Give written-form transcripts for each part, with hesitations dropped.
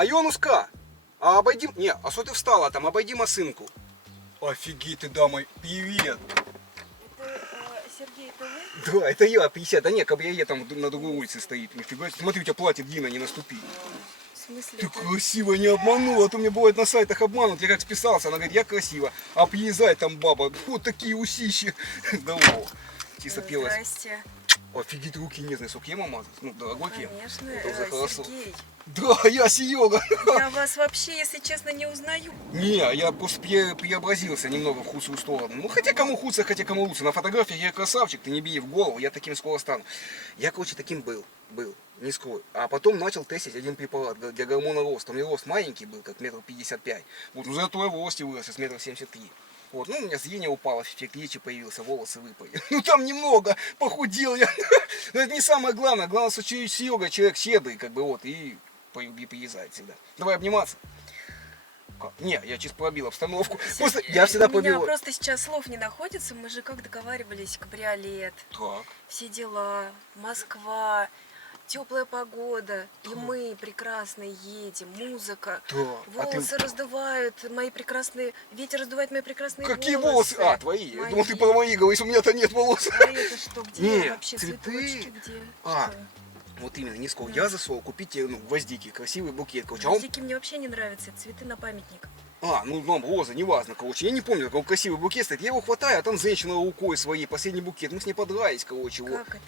А Йонуска, а обойди... Не, а что ты встала там, обойди машинку. Офигеть ты, дама, привет. Это Сергей, это вы? Да, это я, 50. Да нет, кабриолет там на другой улице стоит. Нифига себе. Смотри, у тебя платье длинное, не наступи. В смысле? Ты это- красиво не обманула, а то мне бывает на сайтах обманут. Я как списался, она говорит, я красиво. А приезжает там баба, вот такие усищи. Да во, чисто пелась. Здрасте. Офигеть, руки нежные, с кремом мазать. Ну, дорогой крем. Конечно, Это уже хорошо. Сергей. Да, я Серега. Я вас вообще, если честно, не узнаю. Не, я просто преобразился немного в худшую сторону. Ну, хотя кому худше, хотя кому лучше. На фотографиях я красавчик, ты не бей в голову, я таким скоро стану. Я, короче, таким был, не скрою. А потом начал тестить один препарат для гормона роста. У меня рост маленький был, как 1,55 м. Вот, ну зато я в росте вырос, с 1,73 м. Вот, ну, у меня зрение упало, эффект речи появился, волосы выпали. Ну, там немного, похудел я. Но это не самое главное. Главное, что Серега человек щедрый, как бы, вот, и приезжает всегда. Давай обниматься. Не, я чисто пробил обстановку. Просто я всегда У меня пробил. просто сейчас слов не находится. Мы же как договаривались, кабриолет, Так. все дела, Москва, теплая погода, и мы прекрасно едем, музыка, Да. А ты волосы раздувают, мои прекрасные, ветер раздувает мои прекрасные какие волосы? А, твои. Я Мои. думал, ты про мои говоришь, у меня-то нет волос. А это что, где Не, вообще цветы. цветочки, где? А, Что? вот именно, не сколько. Я зашел купить тебе, ну, гвоздики, красивый букет. Короче, а он... Гвоздики мне вообще не нравятся, цветы на памятник. А, ну, роза, неважно, короче. Я не помню, какой красивый букет стоит. Я его хватаю, а там женщина рукой своей, последний букет. Мы с ней подрались, короче, вот. Как это?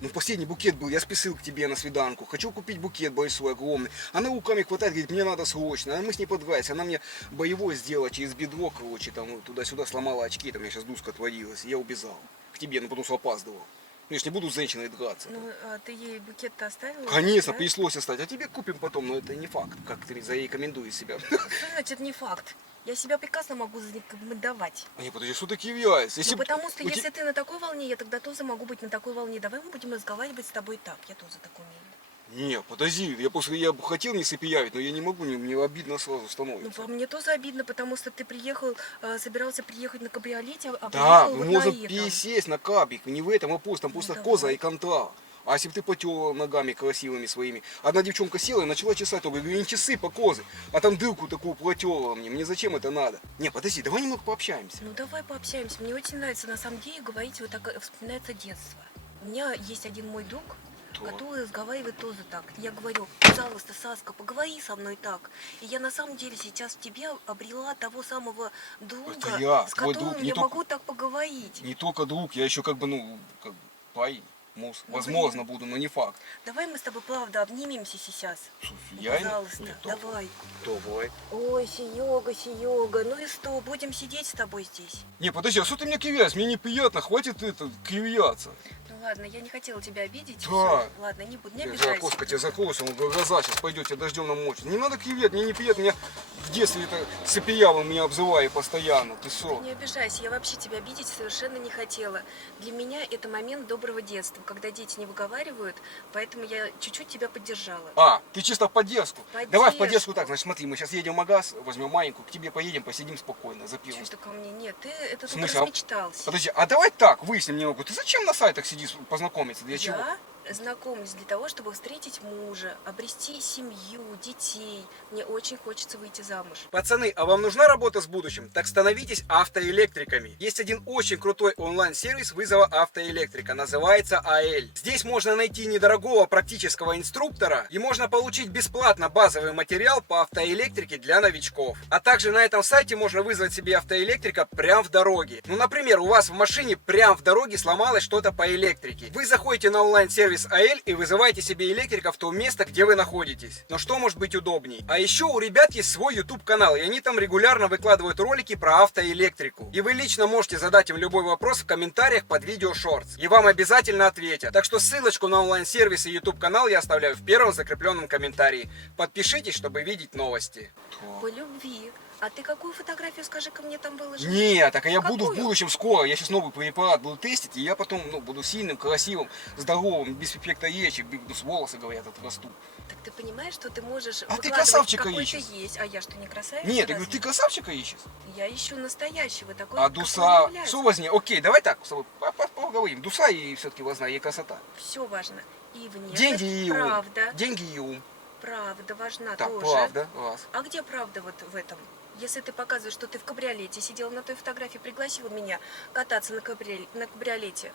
Ну, последний букет был, я спешил к тебе на свиданку. Хочу купить букет большой, огромный. Она руками хватает, говорит, мне надо срочно. А мы с ней подрались. Она мне боевой сделала через бедро, короче, там туда-сюда сломала очки, там я сейчас дуска отвалилась. И я убежал к тебе, ну, потому что опаздывал. Я ж не буду с женщиной драться. Ну, а ты ей букет-то оставила? Конечно, да? пришлось оставить. А тебе купим потом, но это не факт, как ты зарекомендуешь себя. Что значит не факт? Я себя прекрасно могу зарекомендовать. А не, подожди, что ты кривляешься? Ну, потому что у те- если ты на такой волне, я тогда тоже могу быть на такой волне. Давай мы будем разговаривать с тобой так. Я тоже так умею. Не, подожди, я бы хотел не сопиявить, но я не могу, мне обидно сразу Ну, становится. по мне тоже обидно, потому что ты приехал, собирался приехать на кабриолете, а Да, приехал мы вот можем на этом. пересесть на кабик, не в этом вопрос, там просто давай. коза и контра. А если бы ты потела ногами красивыми своими? Одна девчонка села и начала чесать, я говорю, не часы по козы, а там дырку такую протерла мне зачем это надо? Не, подожди, давай немного пообщаемся. Ну, давай пообщаемся. Мне очень нравится на самом деле говорить вот так, вспоминается детство. У меня есть один мой друг, Кто? который разговаривает тоже так. Я говорю, пожалуйста, Саска, поговори со мной так. И я на самом деле сейчас в тебе обрела того самого друга, Это я, с твой которым друг, не я только- могу так поговорить. Не только друг, я еще как бы, ну, как бы парень, муж. Ну, Возможно, блин. буду, но не факт. Давай мы с тобой, правда, обнимемся сейчас. Слушай, Ну, я... пожалуйста, Нет, давай. Давай. Ой, Серега, ну и что, будем сидеть с тобой здесь? Не, подожди, а что ты меня кривяешь? Мне неприятно, хватит это кривляться. Ну ладно, я не хотела тебя обидеть. Да. Всё. Ладно, не буду, не Я за обижайся. окошко тебя закроешь, он глаза сейчас пойдете дождем намочит. Не надо кривлять, мне неприятно, меня в детстве это сопиявым меня обзывали постоянно. Ты Ты что? не обижайся, я вообще тебя обидеть совершенно не хотела. Для меня это момент доброго детства, когда дети не выговаривают, поэтому я чуть-чуть тебя поддержала. А, ты чисто в поддержку. Поддержку. Давай в поддержку так, значит смотри, мы сейчас едем в магаз, возьмем маленькую, к тебе поедем, посидим спокойно, за пивом. Чё это ко мне? Нет, ты это тут смысле? размечтался. Подожди, а давай так, выясним немного, ты зачем на сайтах сидишь познакомиться, для чего? Я знакомлюсь для того, чтобы встретить мужа, обрести семью, детей. Мне очень хочется выйти замуж. Пацаны, а вам нужна работа с будущим? Так становитесь автоэлектриками. Есть один очень крутой онлайн-сервис вызова автоэлектрика, называется АЭЛь. Здесь можно найти недорогого практического инструктора и можно получить бесплатно базовый материал по автоэлектрике для новичков. А также на этом сайте можно вызвать себе автоэлектрика прямо в дороге. Ну, например, у вас в машине прямо в дороге сломалось что-то по электрике. Вы заходите на онлайн-сервис АЭЛь и вызываете себе электрика в то место, где вы находитесь. Но что может быть удобней? А еще у ребят есть свой YouTube канал, и они там регулярно выкладывают ролики про автоэлектрику. И вы лично можете задать им любой вопрос в комментариях под видео Shorts. И вам обязательно ответят. Так что ссылочку на онлайн-сервис и YouTube канал я оставляю в первом закрепленном комментарии. Подпишитесь, чтобы видеть новости. По любви. А ты какую фотографию, скажи ко мне, там выложил? Нет, так а я буду в Какую? будущем скоро. Я сейчас новый препарат буду тестить, и я потом буду сильным, красивым, здоровым, без эффекта речи, буду с волосы, говорят, отрасту. Так ты понимаешь, что ты можешь А ты выкладывать, красавчика какой ищешь. ты есть, а я что, не красавица? Нет, я разве? говорю, ты красавчика ищешь? Я ищу настоящего, такой, А какой дуса, он является. что возьми? Окей, давай так, с тобой поговорим. Дуса и все-таки важна, и красота. Все важно. И внешность, Деньги и ум. правда. Деньги и ум. правда важна Так, тоже. правда, раз. А где правда вот в этом? Если ты показываешь, что ты в кабриолете сидела на той фотографии, пригласила меня кататься на кабриолете.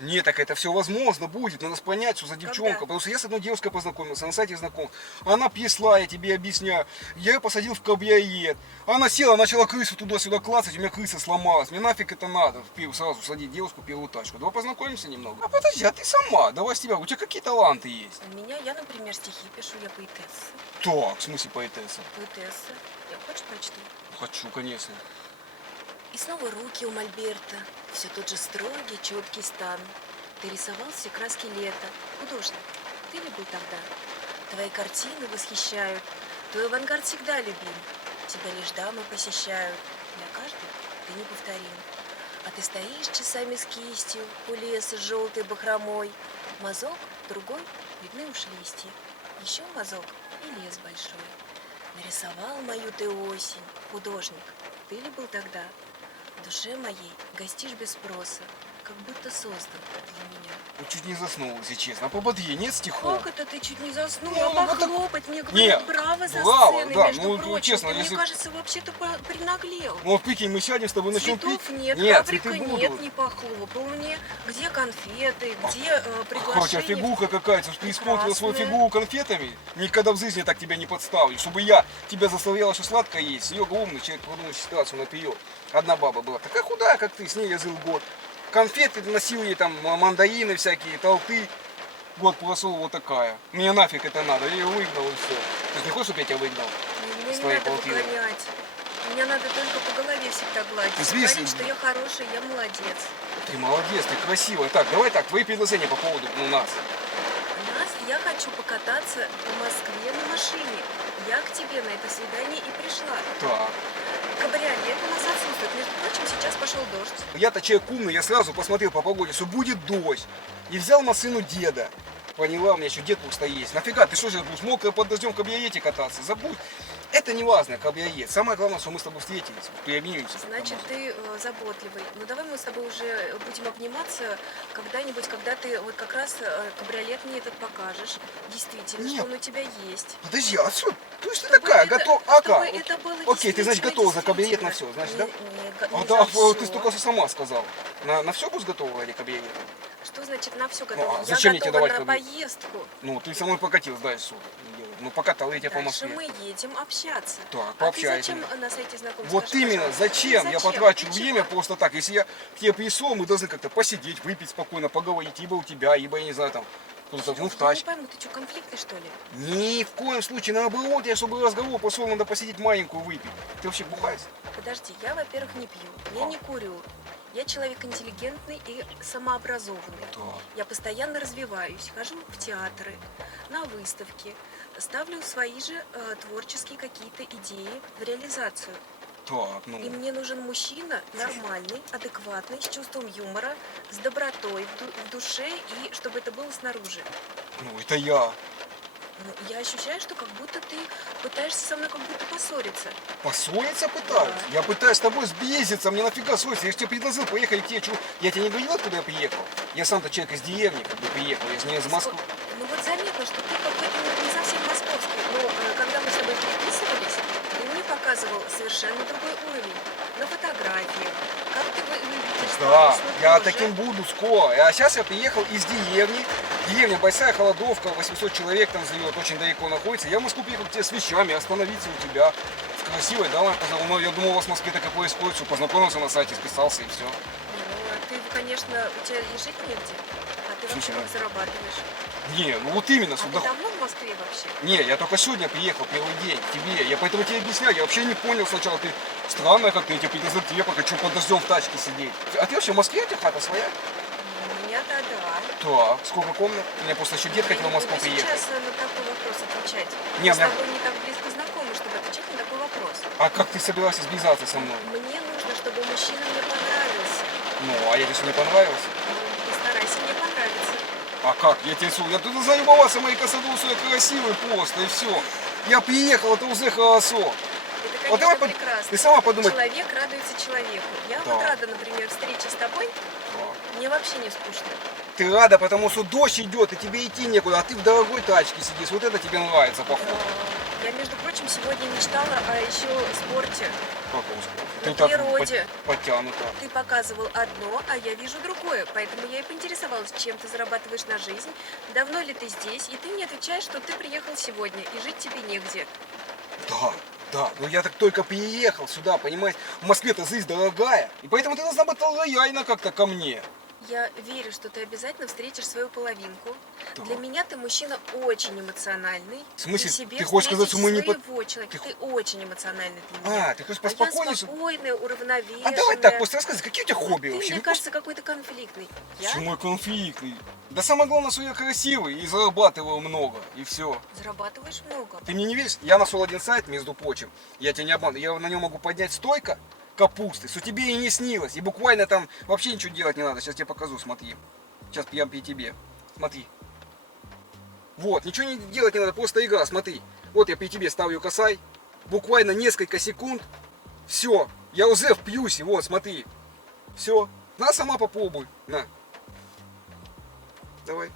Нет, так это все возможно будет, надо понять, что за девчонка. Когда? Потому что я с одной девушкой познакомился на сайте знакомств. Она пьесла, я тебе объясняю. Я ее посадил в кабриолет. Она села, начала крысу туда-сюда клацать, у меня крыса сломалась. Мне нафиг это надо? Сразу садить девушку в первую тачку. Давай познакомимся немного. А подожди, а ты сама, давай с тебя. У тебя какие таланты есть? У меня, я, например, стихи пишу, я поэтесса. Так, в смысле поэтесса? Поэтесса. Я хочешь прочитать? Хочу, конечно. И снова руки у мольберта, все тот же строгий, четкий стан. Ты рисовал все краски лета, художник. Ты ли был тогда? Твои картины восхищают, твой авангард всегда любим. Тебя лишь дамы посещают, для каждой ты неповторим. А ты стоишь часами с кистью у леса желтой бахромой. Мазок, другой, видны уж листья. Еще мазок и лес большой. Нарисовал мою ты осень, художник. Ты ли был тогда? В душе моей гостишь без спроса, как будто создан для меня. Вот чуть не заснул, если честно. А по Бодье нет стихов? Как это ты чуть не заснул? Ну, А ну, вот так- похлопать мне говорят, Нет, браво за браво, сценой, да, между ну, прочим. честно, Ты, если- мне кажется, вообще-то принаглел. Ну, вот прикинь, мы сядем с тобой, начнем пить. Цветов нет, Нет, коврика цветы нет, будут. не похлопал мне. Где конфеты, где А у тебя приглашение? фигурка какая-то, ты испортила свою Прекрасная. фигуру конфетами? Никогда в жизни так тебя не подставлю. Чтобы я тебя заставляла, что сладкое есть. Серега умный человек, продумал ситуацию наперед. Одна баба была такая худая, как ты, с ней я жил год. Конфеты носил ей там, мандарины всякие, толты. Год просол вот такая. Мне нафиг это надо, я ее выгнал и все. Ты же не хочешь, чтобы я тебя выгнал? Мне с не твоей надо полтиной. выгонять. Меня надо только по голове всегда гладить. Ты свистни. Говорить, что я хорошая, я молодец. Ты молодец, ты красивая. Так, давай так, твои предложения по поводу нас. Я хочу покататься по Москве на машине. Я к тебе на это свидание и пришла. Так. Кабриолет у нас отсутствует. Между прочим, сейчас пошел дождь. Я-то человек умный, я сразу посмотрел по погоде, что будет дождь. И взял машину деда. Поняла, у меня еще дед просто есть. Нафига, ты что же будешь мокрый под дождем в кабриолете кататься? Забудь. Это не важно, кабриолет. Самое главное, что мы с тобой встретились, приобнимемся. Значит, ты заботливый. Ну давай мы с тобой уже будем обниматься когда-нибудь, когда ты вот как раз кабриолет мне этот покажешь. Действительно, Нет. что он у тебя есть. Подожди, а что? То есть ты Чтобы такая, это- готова? чтобы Ага. это было Окей, ты, значит, действительно, готова за кабриолет на действительно. все, значит, да? Не А за да, всё. ты только что сама сказала. На все будешь готова ради кабриолета? Что значит на все Ну, готово? а зачем Я мне тебе готова давать на кабриолет? поездку. Ну, ты со мной покатилась, дальше что делать? Ну, покатал я тебя по Дальше Москве. мы едем общаться. Так, А ты пообщайся. зачем на сайте знакомств? Вот Скажи, именно, пожалуйста. зачем? Ты Я зачем? потрачу Ты время чего? просто так. Если я к тебе пришел, мы должны как-то посидеть, выпить спокойно, поговорить, ибо у тебя, ибо, я не знаю, там, куда-то, ну, в Я не тачке. пойму, ты что, конфликтный, что ли? Ни в коем случае, наоборот, я, чтобы разговор пошел, надо посидеть маленькую выпить. Ты вообще бухаешь? Подожди, я, во-первых, не пью, я не курю. Я человек интеллигентный и самообразованный. Да. Я постоянно развиваюсь, хожу в театры, на выставки, ставлю свои же творческие какие-то идеи в реализацию. Так, ну, И мне нужен мужчина нормальный, адекватный, с чувством юмора, с добротой в душе и чтобы это было снаружи. ну, это я. Ну, я ощущаю, что как будто ты пытаешься со мной как будто поссориться. Поссориться пытаюсь? Да. Я пытаюсь с тобой сблизиться, мне нафига ссориться? Я же тебе предложил поехать к тебе, я тебе не говорил, откуда я приехал? Я сам-то человек из деревни, как бы приехал, я же не из Москвы. Ну вот заметно, что ты какой-то не совсем московский. Но когда мы с тобой переписывались, ты мне показывал совершенно другой уровень. На фотографиях. Как ты выглядишь Да, снаружи. я таким буду скоро. А сейчас я приехал из деревни. Деревня большая, холодовка, 800 человек там живет, очень далеко находится. Я в Москву приехал к тебе с вещами, остановиться у тебя. С красивой дамой познакомился. Но я думал, у вас в Москве такое происходит, что познакомился на сайте, списался и все. Ну, ты, конечно, у тебя и жить негде. А ты вообще Слушай, как зарабатываешь? Не, ну вот именно, А ты сюда. давно в Москве вообще? Не, я только сегодня приехал, первый день, к тебе. Я поэтому тебе объясняю, я вообще не понял сначала. Ты странная как-то, я тебе предложил к тебе, пока что под дождем в тачке сидеть. А ты вообще в Москве, у тебя хата своя? У меня-то да. Да. Сколько комнат? У меня просто еще дед хотел в Москву Я не буду приехать. сейчас на такой вопрос отвечать. Не, Мы у с меня- тобой не так близко знакомы, чтобы отвечать на такой вопрос. А как ты собиралась сблизаться со мной? Мне нужно, чтобы мужчина мне понравился. Ну, а я тебе что, не понравился? Ну, постарайся мне понравиться. А как? Я тебе я тут заебался моей красотой, что я красивый просто, и все. Я приехал, это уже хорошо. Это, Вот конечно, давай прекрасно. ты сама подумай. Человек радуется человеку. Я Да. вот рада, например, встрече с тобой. Да. Мне вообще не скучно. Ты рада, потому что дождь идет, и тебе идти некуда, а ты в дорогой тачке сидишь. Вот это тебе нравится, походу. Я, между прочим, сегодня мечтала о еще спорте. Какого спорта? На Ты так природе. подтянута. Ты показывал одно, а я вижу другое. Поэтому я и поинтересовалась, чем ты зарабатываешь на жизнь, давно ли ты здесь, и ты мне отвечаешь, что ты приехал сегодня, и жить тебе негде. Да, да, но я так только приехал сюда, понимаешь? В Москве-то жизнь дорогая, и поэтому ты должна быть лояльна как-то ко мне. Я верю, что ты обязательно встретишь свою половинку. Да. Для меня ты мужчина очень эмоциональный. В смысле, И себе ты хочешь сказать, что мы не под- своего человека. Ты Ты очень эмоциональный для меня. А, ты хочешь А я поспокойнее? спокойная, уравновешенная. А давай так, просто рассказывай, какие у тебя хобби Ты, вообще? мне Ну, кажется, какой-то конфликтный. Я почему я конфликтный? Да самое главное, что я красивый и зарабатываю много, и все. зарабатываешь много. Ты мне не веришь? Я нашел один сайт, между прочим, я тебя не обманываю, я на нем могу поднять столько капусты, что тебе и не снилось, и буквально там вообще ничего делать не надо. Сейчас тебе покажу, смотри. Сейчас я при тебе. Смотри. Вот, ничего не делать не надо, просто игра, смотри. Вот я при тебе ставлю косарь, буквально несколько секунд, все, я уже в плюсе, вот, смотри. Все, на, сама попробуй, на. Давай.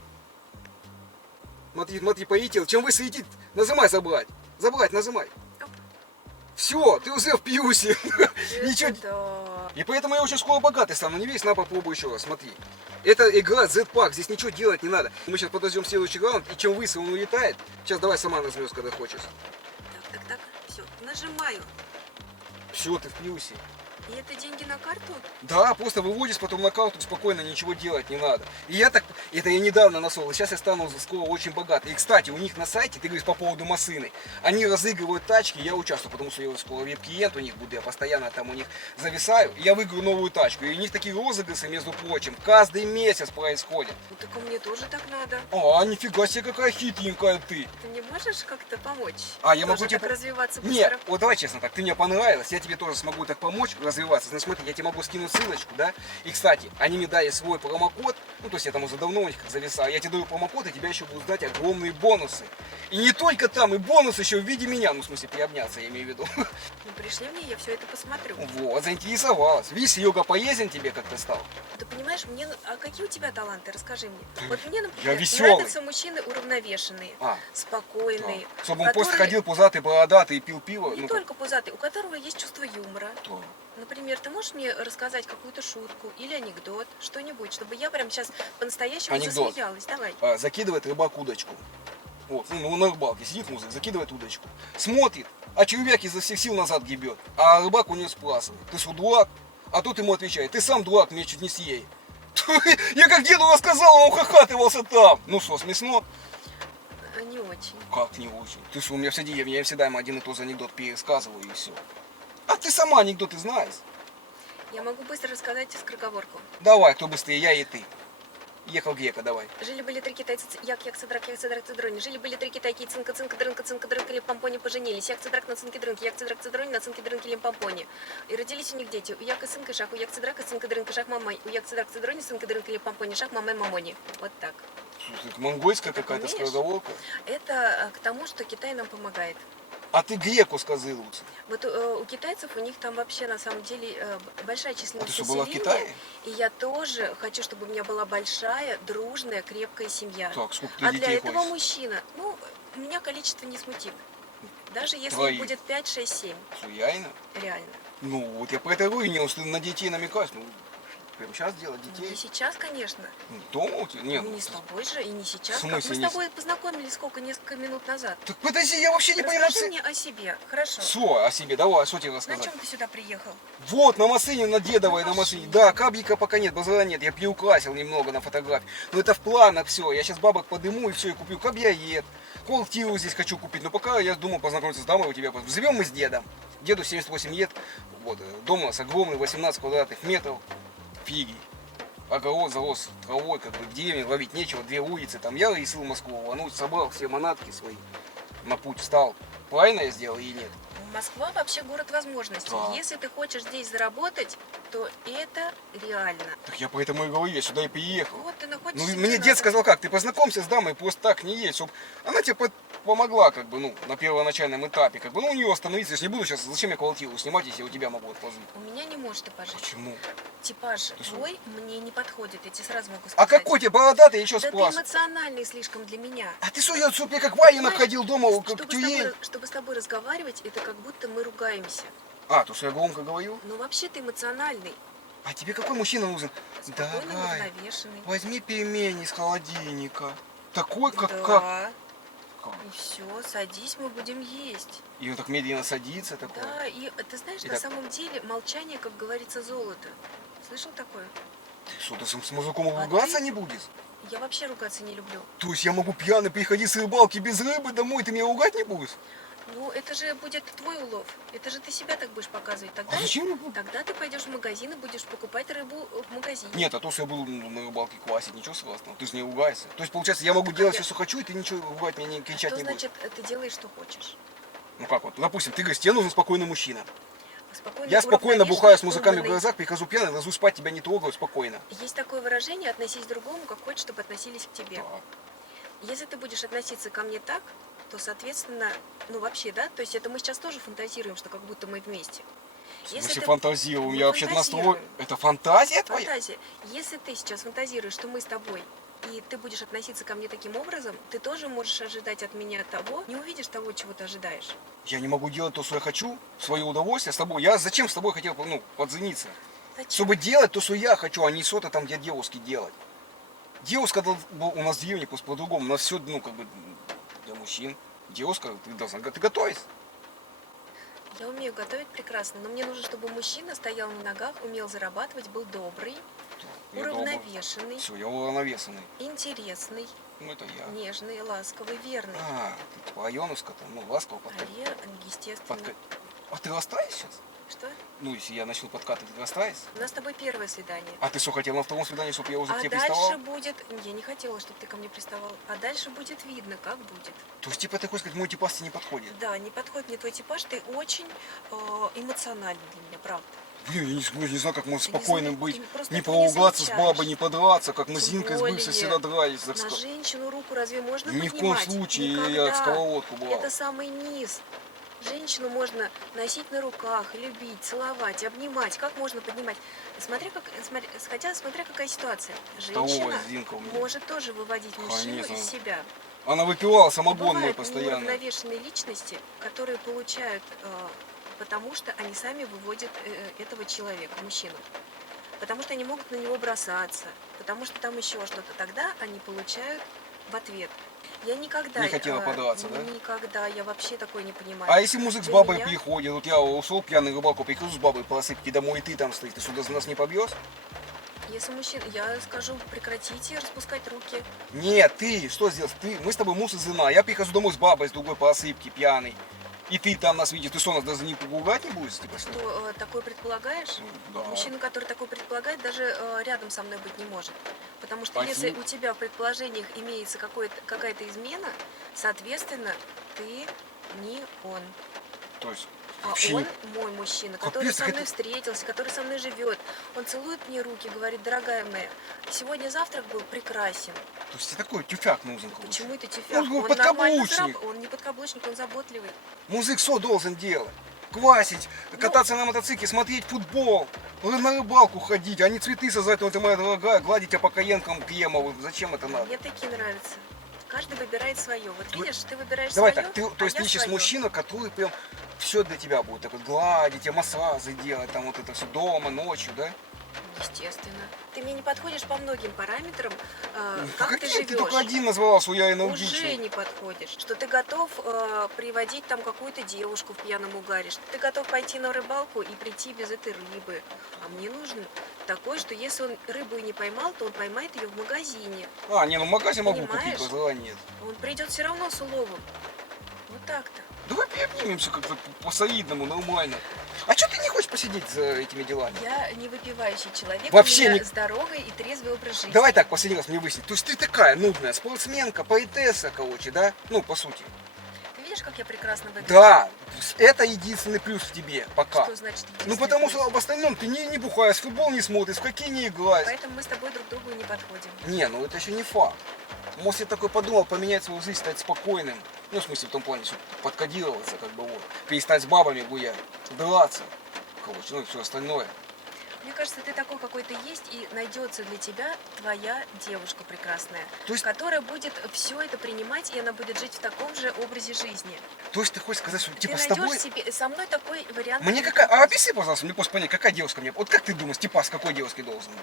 Смотри, смотри, полетел. Чем высветит, нажимай забрать. Забрать, нажимай. Все, ты уже в плюсе. Ничего. Да. И поэтому я очень скоро богатый стану. Не весь, на, попробуй еще раз, смотри. Это игра Z-Pack, здесь ничего делать не надо. Мы сейчас подождем следующий раунд, и чем выше он улетает, сейчас давай сама нажмешь, когда хочешь. Так, все, нажимаю. Все, ты в плюсе. И это деньги на карту? Да, просто выводишь потом на карту спокойно, ничего делать не надо. И я так, это я недавно нашел, и сейчас я стану скоро очень богатый. И, кстати, у них на сайте, ты говоришь по поводу машины, они разыгрывают тачки, я участвую, потому что я скоро веб-клиент у них буду, я постоянно там у них зависаю, и я выиграю новую тачку. И у них такие розыгрыши, между прочим, каждый месяц происходят. Ну так мне тоже так надо. А, нифига себе, какая хитренькая ты. Ты мне можешь как-то помочь? А, я Тоже могу тебе... так развиваться быстро? Нет, вот давай честно так, ты мне понравилась, я тебе тоже смогу так помочь развиваться. Значит, смотри, я тебе могу скинуть ссылочку, да? И, кстати, они мне дали свой промокод, ну, то есть я там уже давно у них как зависал, я тебе даю промокод, и тебя еще будут ждать огромные бонусы. И не только там, и бонус еще в виде меня, ну, в смысле, приобняться, я имею в виду. Ну пришли мне, я все это посмотрю. Вот, заинтересовалась. Видишь, йога полезен тебе как-то стал. Ты понимаешь, мне, а какие у тебя таланты? Расскажи мне. Вот мне, Я например, веселый. нравятся мужчины уравновешенные, А, спокойные, да. Чтобы он просто которые ходил пузатый, бородатый и пил пиво. не ну, только пузатый, у которого есть чувство юмора. да. Например, ты можешь мне рассказать какую-то шутку или анекдот, что-нибудь, чтобы я прям сейчас по-настоящему Анекдот. засмеялась. Давай. Закидывает рыбак удочку. Вот, ну на рыбалке сидит мужик, закидывает удочку. Смотрит, а червяк изо всех сил назад гибет. А рыбак у него спрашивает: ты что, дурак? А тот ему отвечает: ты сам дурак, меня чуть не съели. Я как деду рассказал, он ухахатывался там. Ну что, смешно? Не очень. Как не очень? Ты что, у меня вся деревня, я всегда им один и тот же анекдот пересказываю и все. А ты сама анекдоты знаешь? Я могу быстро рассказать скороговорку. Давай, кто быстрее, я и ты. Ехал грека, давай. Жили-были три китайца, як, цедрак, цедрони. Жили-были три китайки, цинка, дрынка, лимпомпони поженились. Як, цедрак, на цинке, дрынке, як, цедрак, цедрони, на цинке, дрынке, лимпомпони. И родились у них дети. У яка сынка шах, у як, цедрак, цинка, дрынка, шах, мамай. У як, цедрак, цедрони, цинка, дрынка, лимпомпони, шах, мамай, мамони. Вот так. Слушай, монгольская Ты какая-то умеешь? скороговорка. Это к тому, что Китай нам помогает. А ты греку скажи лучше. Вот у китайцев, у них там вообще на самом деле большая А ты численность что, была в населения. Китае? И я тоже хочу, чтобы у меня была большая, дружная, крепкая семья. Так, сколько ты А для детей этого хочешь? мужчина, ну, меня количество не смутит. Даже если Твои. их будет 5, 6, 7. Что, яйно? Реально. Ну, вот я по этой руине, что ты на детей намекаешь. Ну, прямо сейчас делать Ну, детей. не сейчас, конечно. Ну, дома у тебя? Нет. Ну, не с тобой же и не сейчас. В Как смысле мы с не с- тобой познакомились сколько, несколько минут назад. Так подожди, я вообще не понимаю. Расскажи мне о себе, хорошо? Что о себе? Давай, что тебе На рассказать? чем ты сюда приехал? Вот, на машине, на Дедовой, На на машине. машине. Да, каблика пока нет, базара нет. Я приукрасил немного на фотографии. Но это в планах все. Я сейчас бабок подыму и все, и куплю кабриолет. Квартиру здесь хочу купить. Но пока я думаю познакомиться с дамой у тебя. Живем мы с дедом. Деду 78 лет. Вот, дом у нас огромный, 18 квадратных метров. Фиги. Огород зарос травой, как бы в деревне ловить нечего, 2 улицы. Там я решил в Москву рвануть, собрал все манатки свои, на путь встал. Правильно я сделал или нет? Москва вообще город возможностей. Да. Если ты хочешь здесь заработать, то это реально. Так я поэтому и говорю, я сюда и приехал. Вот ты находишься. Ну, где мне надо. дед сказал как, ты познакомься с дамой, просто так не едь, чтобы она тебя помогла, как бы, ну, на первоначальном этапе, как бы, ну, у нее остановиться, я же не буду сейчас, зачем я квартиру снимать, если у тебя могу отложить? У меня не может типаж. Почему? Типаж Ты что? твой мне не подходит, я тебе сразу могу А сказать. какой тебе бородатый, я еще Да ты спрашиваю? эмоциональный слишком для меня. А ты что, я как Ваенов Понимаешь, ходил дома, как чтобы тюлень? чтобы с тобой разговаривать, это как будто мы ругаемся. А, то, что я громко говорю? Но вообще ты эмоциональный, А тебе какой мужчина нужен? спокойный, Давай, уравновешенный. возьми пельмени из холодильника. Такой, как... Да. Как? И все, садись, мы будем есть. И он так медленно садится, такой. Да, и ты знаешь, И на так- самом деле молчание, как говорится, золото. Слышал такое? Ты что, ты с мужиком А ругаться ты? не будешь? Я вообще ругаться не люблю. То есть я могу пьяный приходить с рыбалки без рыбы домой, ты меня ругать не будешь? Ну, это же будет твой улов. Это же ты себя так будешь показывать. Тогда, А зачем я буду? тогда ты пойдешь в магазин и будешь покупать рыбу в магазине. Нет, а то, что я буду на рыбалке квасить, ничего страшного, ты же не ругайся. То есть, получается, я могу делать я- все, что хочу, и ты ничего ругать меня, не кричать Что не будешь. значит, ты делаешь, что хочешь? Ну как вот, допустим, ты говоришь, тебе нужен спокойный мужчина. Спокойно, Я спокойно бухаю с уравновешенный, мужиками в умный. глазах, прихожу пьяный, ложу спать, тебя не трогаю, спокойно. Есть такое выражение: относись к другому, как хочешь, чтобы относились к тебе. Так. Если ты будешь относиться ко мне так, то, соответственно, ну вообще, да, то есть это мы сейчас тоже фантазируем, что как будто мы вместе. В Если смысле ты- фантазируем? мы Я вообще-то настрой... фантазируем. Это фантазия твоя? Фантазия. Если ты сейчас фантазируешь, что мы с тобой, и ты будешь относиться ко мне таким образом, ты тоже можешь ожидать от меня того, не увидишь того, чего ты ожидаешь. Я не могу делать то, что я хочу, в свое удовольствие с тобой. Я зачем с тобой хотел, ну, подзаниться? Зачем? Чтобы делать то, что я хочу, а не что-то там для девушки делать. Девушка у нас в деревне просто по-другому. У нас все, ну, как бы, для мужчин. Девушка, ты должна, ты готовишь. Я умею готовить прекрасно, но мне нужно, чтобы мужчина стоял на ногах, умел зарабатывать, был добрый, уравновешенный, Все, я уравновешенный. интересный, Ну, это я. нежный, ласковый, верный. А, ты по районуска там, ну, ласково подкатывать. Естественно. А ты расстраиваешься сейчас? Что? Ну, если я начну подкатывать, ты расстраиваешься? У нас с тобой первое свидание. А ты что, хотел на втором свидании, чтобы я уже к А тебе дальше приставал? будет... Я не хотела, чтобы ты ко мне приставал. А дальше будет видно, как будет. То есть, типа, ты хочешь сказать, мой типаж тебе не подходит? Да, не подходит мне твой типаж, ты очень эмоциональный для меня, правда. Блин, я не знаю, как можно Ты не спокойным заме- быть, ты просто не этого не поругаться с замечаешь. бабой, не подраться, как мы с Тем Зинкой с бывшей более всегда дрались. На женщину руку разве можно Ни в поднимать? коем случае я Никогда. сковородку брал. Это самый низ. Женщину можно носить на руках, любить, целовать, обнимать. Как можно поднимать? Смотря какая ситуация. Женщина Столовая Зинка у меня. может тоже выводить мужчину Конечно. из себя. Она выпивала самогон мой Бывают постоянно. неуравновешенные личности, которые получают, потому что они сами выводят этого человека, мужчину. Потому что они могут на него бросаться, потому что там еще что-то. Тогда они получают в ответ. Я никогда... Не хотела подраться, да? Никогда, я вообще такое не понимаю. А если мужик с Для бабой меня- приходит, вот я ушел пьяный в рыбалку, прихожу с бабой по осыпке домой, и ты там стоишь, ты сюда за нас не побьешь? Если мужчина... Я скажу, прекратите распускать руки. Нет, ты что сделаешь? Мы с тобой муж и жена. Я прихожу домой с бабой, с другой по осыпке, пьяный. И ты там нас видишь, ты что, нас даже не поругать не будешь? Типа, что? Что такое предполагаешь? Да. Мужчина, который такое предполагает, даже рядом со мной быть не может. Потому что А если ты- у тебя в предположениях имеется какая-то измена, соответственно, ты не он. То есть, А вообще он не- мой мужчина, который Капец, со так мной это- встретился, который со мной живет. Он целует мне руки, говорит: дорогая моя, сегодня завтрак был прекрасен. То есть, тебе такой тюфяк нужен. короче. Почему это тюфяк? Он Он подкаблучник. нормально он не подкаблучник, он заботливый. Мужик что должен делать? Квасить, кататься на мотоцикле, смотреть футбол, на рыбалку ходить, а не цветы сажать, ну это моя дорогая, гладить тебя по коенкам кремовым. Зачем это надо? Мне такие нравятся. Каждый выбирает свое. Вот видишь, ты выбираешь Давай свое, так, то а есть я ты ищешь своё. мужчину, который прям все для тебя будет, так вот гладить, тебе массажи делать, там вот это все дома, ночью, да? Естественно. Ты мне не подходишь по многим параметрам, как ты Какие ты только живешь. один назвала, что я Уже энергичный. не подходишь. Что ты готов приводить там какую-то девушку в пьяном угаре. Что ты готов пойти на рыбалку и прийти без этой рыбы. А мне нужен такой, что если он рыбу и не поймал, то он поймает ее в магазине. А, не, ну в магазине могу Понимаешь? купить, по нет. Он придет все равно с уловом. Вот так-то. Давай приобнимемся как-то по-солидному, нормально. А что ты не хочешь посидеть за этими делами? Я не выпивающий человек, Вообще у меня не- здоровый и трезвый образ жизни. Давай так, последний раз мне выяснить. То есть ты такая нудная спортсменка, поэтесса, короче, да? Ну, по сути. Ты видишь, как я прекрасно выгляжу? Да, это единственный плюс в тебе пока. Что значит Ну, единственный потому плюс? что об остальном ты не бухаешь, в футбол не смотришь, в хоккей не играешь. Поэтому мы с тобой друг другу и не подходим. Не, ну это еще не факт. Может, я такой подумал, поменять свою жизнь, стать спокойным. Ну, в смысле, в том плане, что подкодироваться, как бы, вот. Перестать с бабами гулять, драться, короче, ну и все остальное. Мне кажется, ты такой, какой ты есть, и найдется для тебя твоя девушка прекрасная, То есть- которая будет все это принимать, и она будет жить в таком же образе жизни. То есть ты хочешь сказать, что, типа, ты с найдешь тобой... себе, со мной такой вариант. Мне не какая... А подходит. объясни, пожалуйста, мне просто понять, какая девушка мне... Вот как ты думаешь, типа, с какой девушкой должен быть?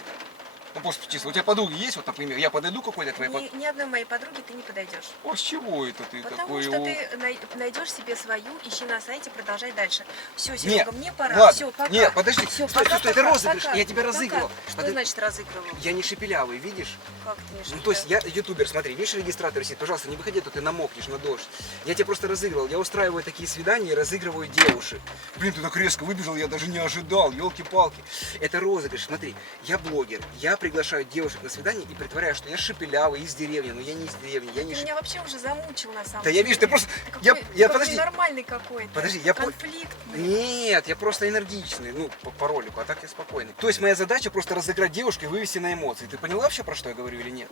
Ну, просто чисто, у тебя подруги есть, вот, например, я подойду к какой-то твоей подруге. Ни одной моей подруги ты не подойдешь. О, с чего это ты Потому такой? что ты найдешь себе свою, ищи на сайте, продолжай дальше. Все, Серега, Нет, мне пора. ладно, Все, пока. нет, подожди, Всё, стой, пока, стой, это пока, розыгрыш, пока, я тебя пока. разыгрывал. Что Подожди. значит разыгрывал? Я не шепелявый, видишь? Как ты не Ну, то есть я ютубер, смотри, видишь, регистратор висит, пожалуйста, не выходи, а то ты намокнешь на дождь. Я тебя просто разыгрывал, я устраиваю такие свидания и разыгрываю девушек. Блин, ты так резко выбежал, я даже не ожидал, елки-палки. Это розыгрыш, смотри, я блогер, я приглашаю девушек на свидание и притворяю, что я шепелявый из деревни, но я не из деревни, я не... Ты меня вообще уже замучил на самом Да деле. я вижу, ты просто... Ты Я какой подожди, нормальный какой-то. Подожди, я конфликтный. Нет, я просто энергичный, ну, по ролику, а так я спокойный. То есть моя задача просто разыграть девушку и вывести на эмоции. Ты поняла вообще, про что я говорю или нет?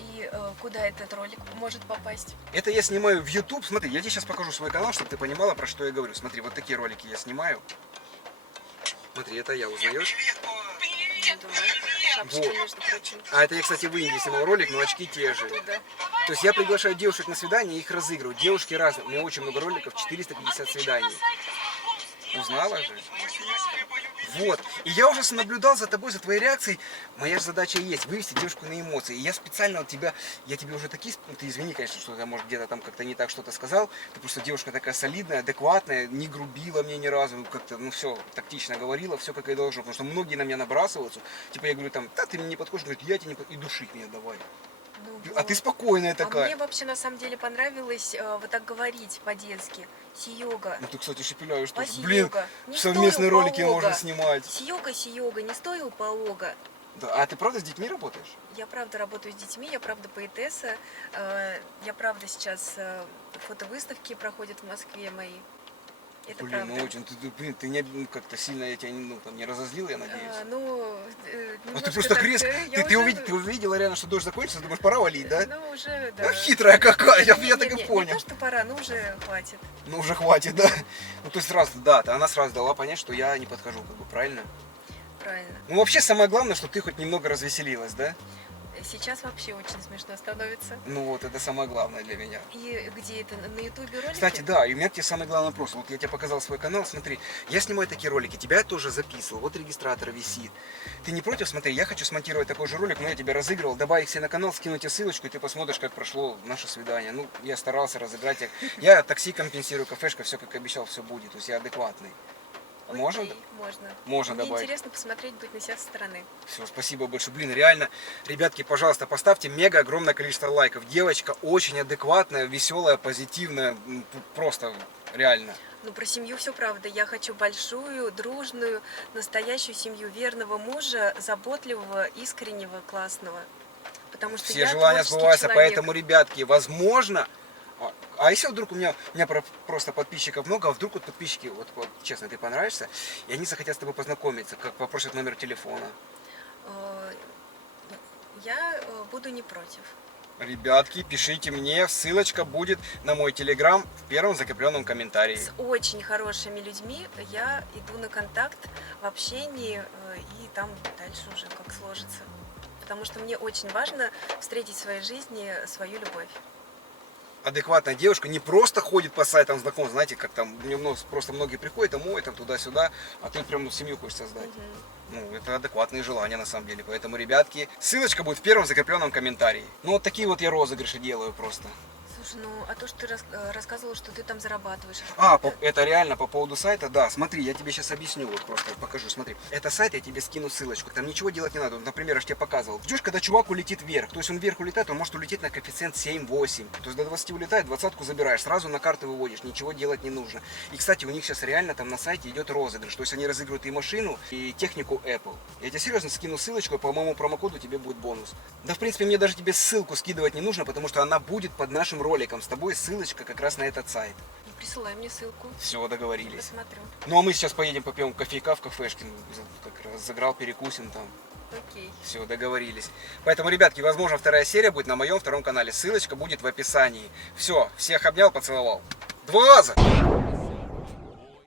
И куда этот ролик может попасть? Это я снимаю в YouTube. Смотри, я тебе сейчас покажу свой канал, чтобы ты понимала, про что я говорю. Смотри, вот такие ролики я снимаю. Смотри, это я, узнаешь? Да. Шапочка, Вот. между прочим. А это я, кстати, в Индии снимал ролик, но очки те же. Оттуда. То есть я приглашаю девушек на свидание и их разыгрываю. Девушки разные. У меня очень много роликов, 450 свиданий. Узнала же? Вот. И я уже наблюдал за тобой, за твоей реакцией. Моя же задача есть вывести девушку на эмоции. И я специально от тебя, я тебе уже такие, ну, ты извини, конечно, что я, может, где-то там как-то не так что-то сказал. Ты просто девушка такая солидная, адекватная, не грубила мне ни разу, как-то, ну, все, тактично говорила, все как и должно. Потому что многие на меня набрасываются. Типа я говорю там, да, ты мне не подходишь, говорит, я тебе не подхожу, и душить меня давай. Ну А вот. ты спокойная А такая. мне вообще на самом деле понравилось вот так говорить по-детски. Сиёга. Ну ты, кстати, шепеляешь тоже. Спасибо. Блин, Не совместные стоил ролики полога. можно снимать. Сиёга, не стоил полога. Да, а ты правда с детьми работаешь? Я правда работаю с детьми, я правда поэтесса. Я правда сейчас фотовыставки проходят в Москве мои. Это Блин, правда. ну очень, блин, ты не, ну, как-то сильно я тебя ну, там, не разозлил, я надеюсь. Ну, Ну немножко ты просто так, резко, я ты уже- увидела реально, что дождь закончится, думаешь, пора валить, да? Ну, уже, да. Ну, хитрая какая, я Не, так и не понял. то, что пора, но уже хватит. Ну уже хватит, да? Ну то есть сразу, да, она сразу дала понять, что я не подхожу, как бы, правильно? Правильно. Ну вообще самое главное, что ты хоть немного развеселилась, да? Сейчас вообще очень смешно становится. Ну вот, это самое главное для меня. И где это? На ютубе ролики? Кстати, да, и у меня к тебе самый главный вопрос. Вот я тебе показал свой канал, смотри, я снимаю такие ролики, тебя я тоже записывал, вот регистратор висит. Ты не против? Смотри, я хочу смонтировать такой же ролик, но я тебя разыгрывал, добавить себе на канал, скину тебе ссылочку, и ты посмотришь, как прошло наше свидание. Ну, я старался разыграть. Я такси компенсирую, кафешка, все как обещал, все будет. То есть я адекватный. Можно? Окей, можно. Можно Мне добавить. интересно посмотреть, быть на себя со стороны. Все, спасибо большое. Блин, реально, ребятки, пожалуйста, поставьте мега огромное количество лайков. Девочка очень адекватная, веселая, позитивная, просто реально. Ну, про семью все правда. Я хочу большую, дружную, настоящую семью, верного мужа, заботливого, искреннего, классного. Потому что Все я желания творческий сбываются, человек. поэтому, ребятки, возможно... А если вдруг у меня просто подписчиков много, а вдруг вот подписчики, вот честно, ты понравишься, и они захотят с тобой познакомиться, как попросят номер телефона. Я буду не против. Ребятки, пишите мне, ссылочка будет на мой телеграм в первом закрепленном комментарии. С очень хорошими людьми я иду на контакт в общении, и там дальше уже как сложится. Потому что мне очень важно встретить в своей жизни свою любовь. Адекватная девушка не просто ходит по сайтам знакомств, знаете, как там у нее просто многие приходят, там, там туда-сюда, а тут прям семью хочешь создать. Ну, это адекватные желания на самом деле. Поэтому, ребятки, ссылочка будет в первом закрепленном комментарии. Ну, вот такие вот я розыгрыши делаю просто. Слушай, ну а то, что ты рассказывал, что ты там зарабатываешь. Это реально по поводу сайта, да, смотри, я тебе сейчас объясню, вот просто покажу, смотри. Это сайт, я тебе скину ссылочку, там ничего делать не надо. Вот, например, я же тебе показывал. Ждешь, когда чувак улетит вверх, то есть он вверх улетает, он может улететь на коэффициент 7-8. То есть до 20 улетает, 20-ку забираешь, сразу на карты выводишь, ничего делать не нужно. И, кстати, у них сейчас реально там на сайте идет розыгрыш, то есть они разыгрывают и машину, и технику Apple. Я тебе серьезно скину ссылочку, и по моему промокоду тебе будет бонус. Да, в принципе, мне даже тебе ссылку скидывать не нужно, потому что она будет под нашим роликом. роликом с тобой ссылочка как раз на этот сайт. Ну, присылай мне ссылку. Все, договорились. Посмотрю. Ну а мы сейчас поедем попьем кофейка в кафешке. Как раз заграл, перекусим там. Окей. Все, договорились. Поэтому, ребятки, возможно, вторая серия будет на моем втором канале. Ссылочка будет в описании. Все, всех обнял, поцеловал. 2 раза!